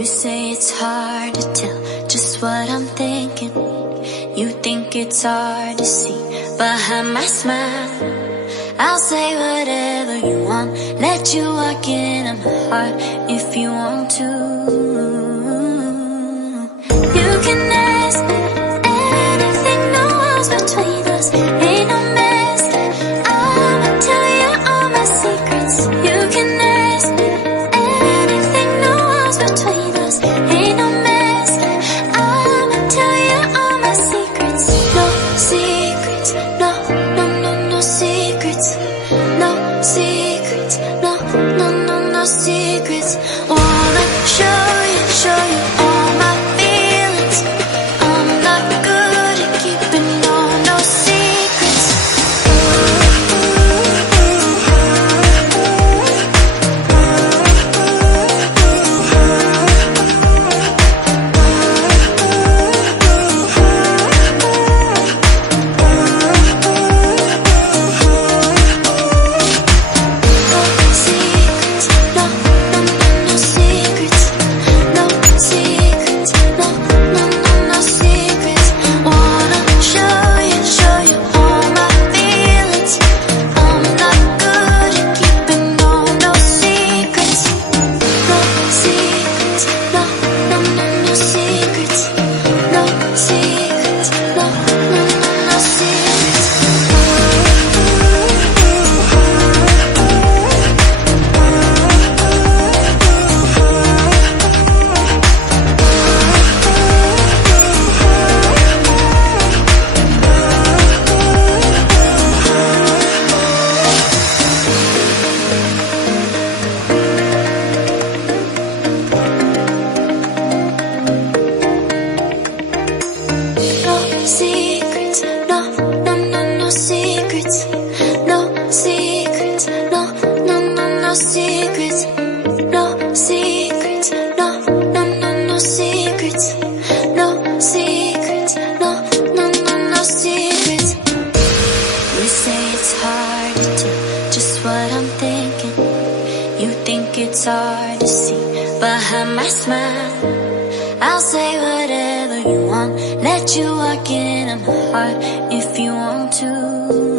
You say it's hard to tell just what I'm thinking. You think it's hard to see behind my smile. I'll say whatever you want, let you walk into my heart if you want to. You can ask me anything, no walls between us, ain't no mask. I'ma tell you all my secrets. You can ask me anything, no walls between us, ain't no mask. I'ma tell you all my secrets. No secrets, no, no, no, no secrets. No secrets, no, no, no, no secrets. Wanna show you all my feelings. I'm not good at keeping no secrets. Secrets, no, no, no, no secrets. No secrets, no, no, no, no secrets. No secrets, no, no, no, no secrets. No secrets, no, no, no, no secrets. You say it's hard to tell just what I'm thinking. You think it's hard to see behind my smile. I'll say whatever you want, let you walk into my heart if you want to.